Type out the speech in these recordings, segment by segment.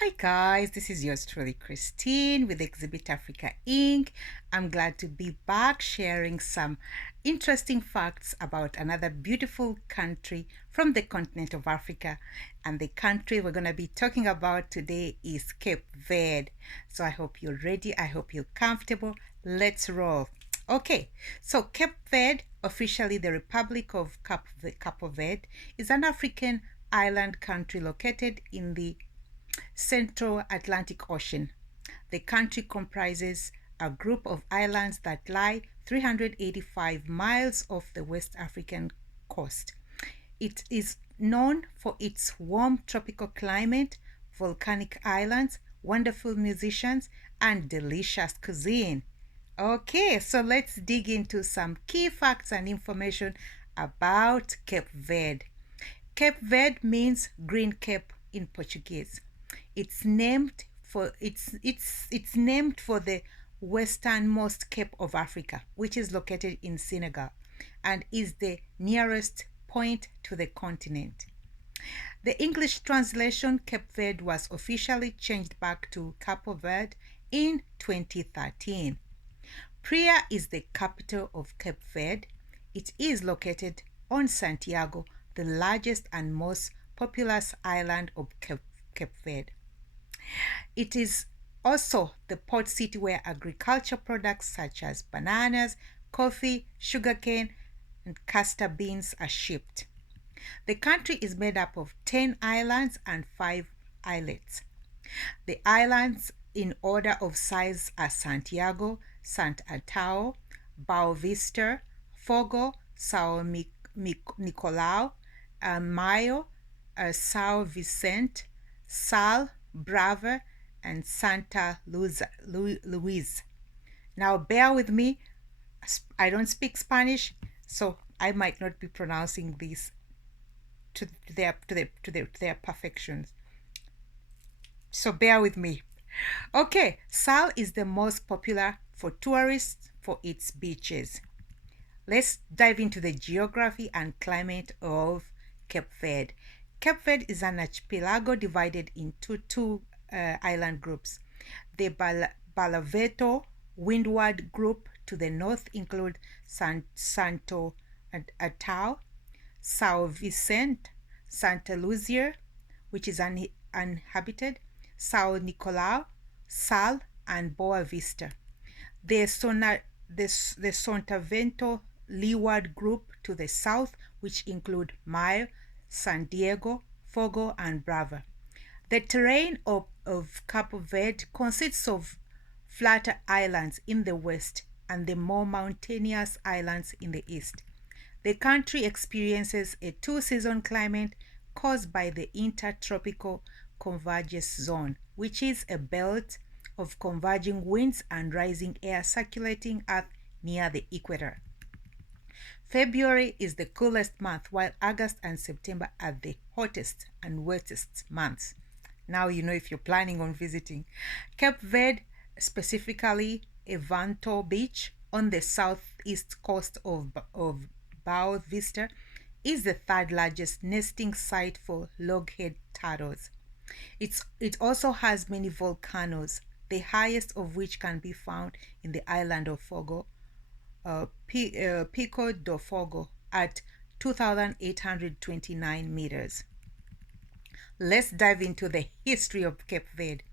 Hi guys, this is yours truly Christine with Exhibit Africa Inc. I'm glad to be back sharing some interesting facts about another beautiful country from the continent of Africa. And the country we're going to be talking about today is Cape Verde. So I hope you're ready. I hope you're comfortable. Let's roll. Okay, so Cape Verde, officially the Republic of Capo Verde, is an African island country located in the Central Atlantic Ocean. The country comprises a group of islands that lie 385 miles off the West African coast. It is known for its warm tropical climate, volcanic islands, wonderful musicians, and delicious cuisine. Okay, so let's dig into some key facts and information about Cape Verde. Cape Verde means green cape in Portuguese. It's named for the westernmost cape of Africa, which is located in Senegal and is the nearest point to the continent. The English translation Cape Verde was officially changed back to Capo Verde in 2013. Praia is the capital of Cape Verde. It is located on Santiago, the largest and most populous island of Cape Verde. It is also the port city where agriculture products such as bananas, coffee, sugarcane, and castor beans are shipped. The country is made up of 10 islands and 5 islets. The islands in order of size are Santiago, Sant Antão, Boa Vista, Fogo, São Nicolau, Maio, São Vicente, Sal, Brava, and Santa Luis. Now bear with me, I don't speak Spanish, so I might not be pronouncing these to their perfections. So bear with me. Okay, Sal is the most popular for tourists for its beaches. Let's dive into the geography and climate of Cape Verde. Cape Verde is an archipelago divided into two island groups. The Barlavento Windward group to the north include Santo Antão, São Vicente, Santa Luzia, which is uninhabited, São Nicolau, Sal, and Boa Vista. The Sotavento Leeward group to the south, which include Maio, San Diego, Fogo, and Brava. The terrain of Capo Verde consists of flatter islands in the west and the more mountainous islands in the east. The country experiences a two-season climate caused by the intertropical convergence zone, which is a belt of converging winds and rising air circulating Earth near the equator. February is the coolest month, while August and September are the hottest and wettest months. Now you know if you're planning on visiting. Cape Verde, specifically Evanto Beach on the southeast coast of Boa Vista, is the third largest nesting site for loghead turtles. It also has many volcanoes, the highest of which can be found in the island of Fogo, Pico do Fogo, at 2,829 meters. Let's dive into the history of Cape Verde.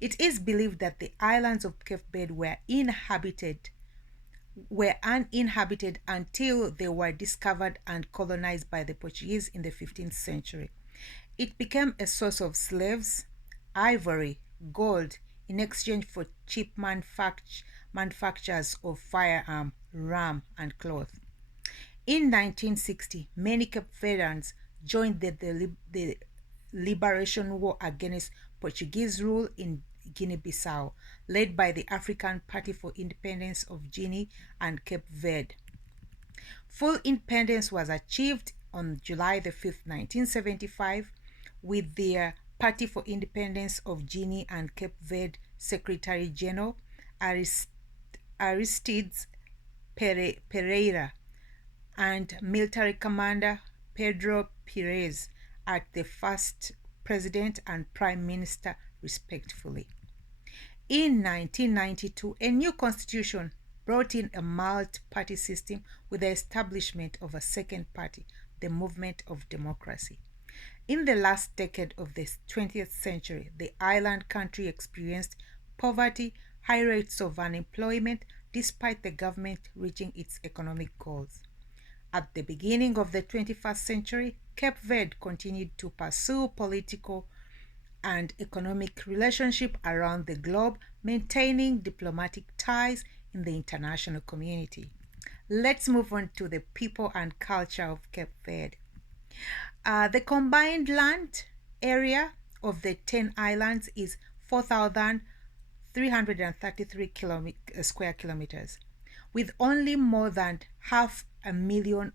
It is believed that the islands of Cape Verde were uninhabited until they were discovered and colonized by the Portuguese in the 15th century. It became a source of slaves, ivory, gold, in exchange for cheap manufactures of firearm, rum, and cloth. In 1960, many Cape Verdeans joined the liberation war against Portuguese rule in Guinea-Bissau, led by the African Party for Independence of Guinea and Cape Verde. Full independence was achieved on July the 5th, 1975, with the Party for Independence of Guinea and Cape Verde Secretary General Aristides Pereira and military commander Pedro Pires at the first President and Prime Minister respectfully. In 1992, a new constitution brought in a multi-party system with the establishment of a second party, the Movement of Democracy. In the last decade of the 20th century, the island country experienced poverty, high rates of unemployment, despite the government reaching its economic goals. At the beginning of the 21st century, Cape Verde continued to pursue political and economic relationship around the globe, maintaining diplomatic ties in the international community. Let's move on to the people and culture of Cape Verde. The combined land area of the 10 islands is 4,333 square kilometers, with only more than 500,000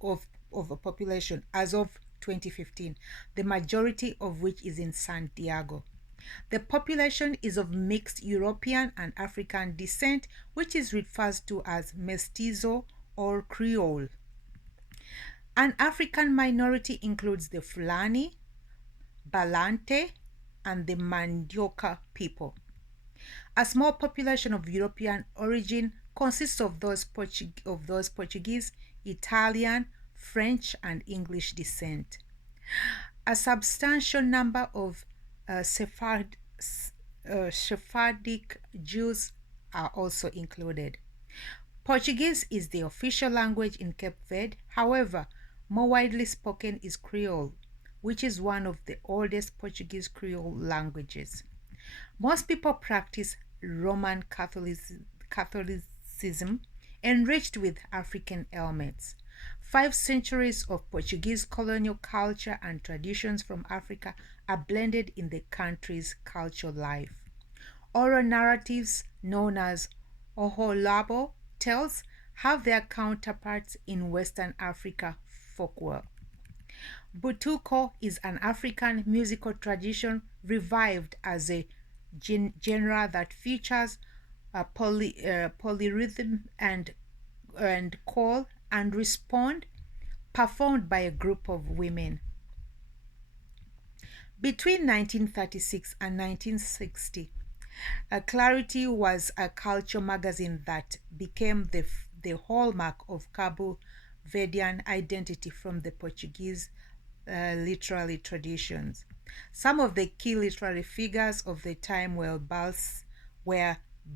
of a population as of 2015, the majority of which is in Santiago. The population is of mixed European and African descent, which is referred to as mestizo or Creole. An African minority includes the Fulani, Balante, and the Mandioka people. A small population of European origin consists of those Portuguese, Italian, French, and English descent. A substantial number of Sephardic Jews are also included. Portuguese is the official language in Cape Verde. However, more widely spoken is Creole, which is one of the oldest Portuguese Creole languages. Most people practice Roman Catholicism enriched with African elements. 5 centuries of Portuguese colonial culture and traditions from Africa are blended in the country's cultural life. Oral narratives known as Oholabo tales have their counterparts in Western Africa folklore. Butuko is an African musical tradition revived as a genre that features polyrhythm and call and respond performed by a group of women. Between 1936 and 1960, Clarity was a culture magazine that became the hallmark of Cabo Verdean identity from the Portuguese literary traditions. Some of the key literary figures of the time were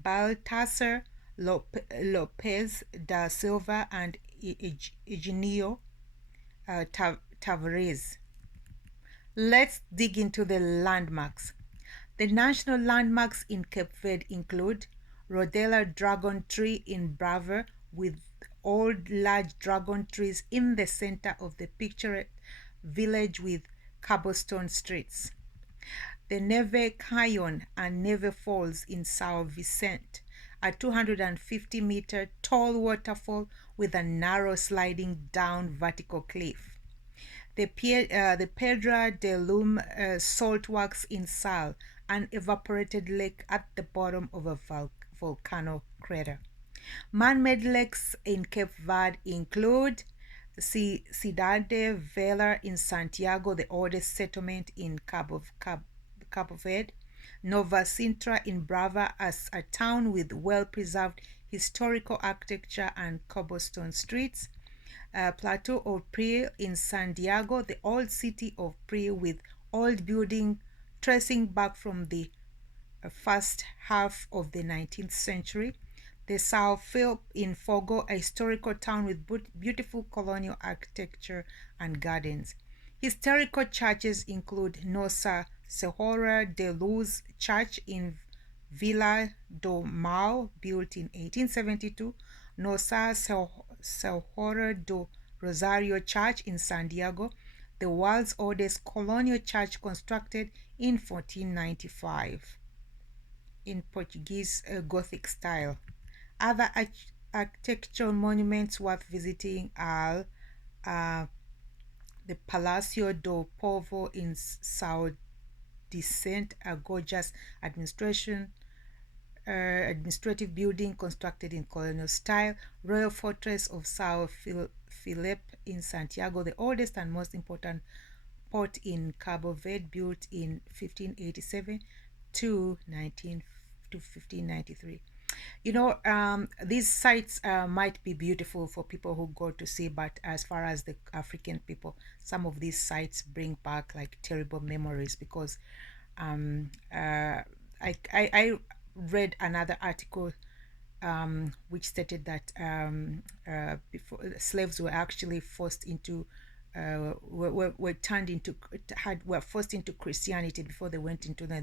Baltasar Lopes da Silva and Eugenio Tavares. Let's dig into the landmarks. The national landmarks in Cape Verde include Rodela Dragon Tree in Brava, with old large dragon trees in the center of the picturesque village with cobblestone streets. The Neve Canyon and Neve Falls in Sao Vicente, a 250-meter tall waterfall with a narrow sliding down vertical cliff. The Pedra de Lume salt works in Sal, an evaporated lake at the bottom of a volcano crater. Man-made lakes in Cape Verde include Cidade Velha in Santiago, the oldest settlement in Cabo Verde; Nova Sintra in Brava, as a town with well-preserved historical architecture and cobblestone streets; Plateau of Prile in Santiago, the old city of Prile with old building tracing back from the first half of the 19th century; the Sao Philip in Fogo, a historical town with beautiful colonial architecture and gardens. Historical churches include Nossa Senhora de Luz Church in Vila do Mal, built in 1872, Nossa Senhora do Rosário Church in Santiago, the world's oldest colonial church constructed in 1495 in Portuguese Gothic style. Other architectural monuments worth visiting are the Palacio do Povo in São Vicente, a gorgeous administrative building constructed in colonial style; Royal Fortress of Sao Filipe in Santiago, the oldest and most important port in Cabo Verde, built in 1587 to 1593. You know, these sites might be beautiful for people who go to see, but as far as the African people, some of these sites bring back like terrible memories because I read another article which stated that before slaves were actually forced into were turned into were forced into Christianity before they went into the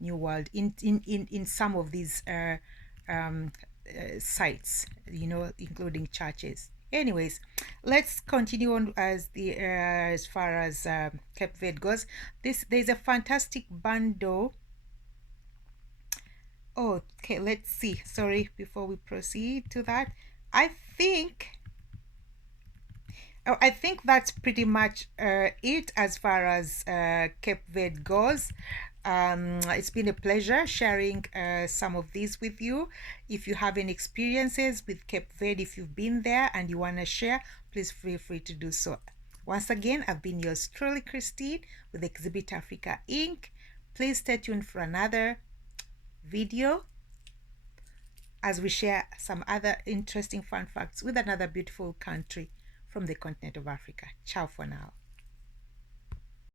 new world in some of these sites, you know, including churches. Anyways, let's continue on as far as Cape Verde goes. There's a fantastic bundle. Oh, okay, let's see. Sorry, before we proceed to that, I think I think that's pretty much it as far as Cape Verde goes. It's been a pleasure sharing some of these with you. If you have any experiences with Cape Verde, if you've been there and you want to share, please feel free to do so. Once again, I've been yours truly, Christine, with Exhibit Africa Inc. Please stay tuned for another video as we share some other interesting fun facts with another beautiful country from the continent of Africa. Ciao for now.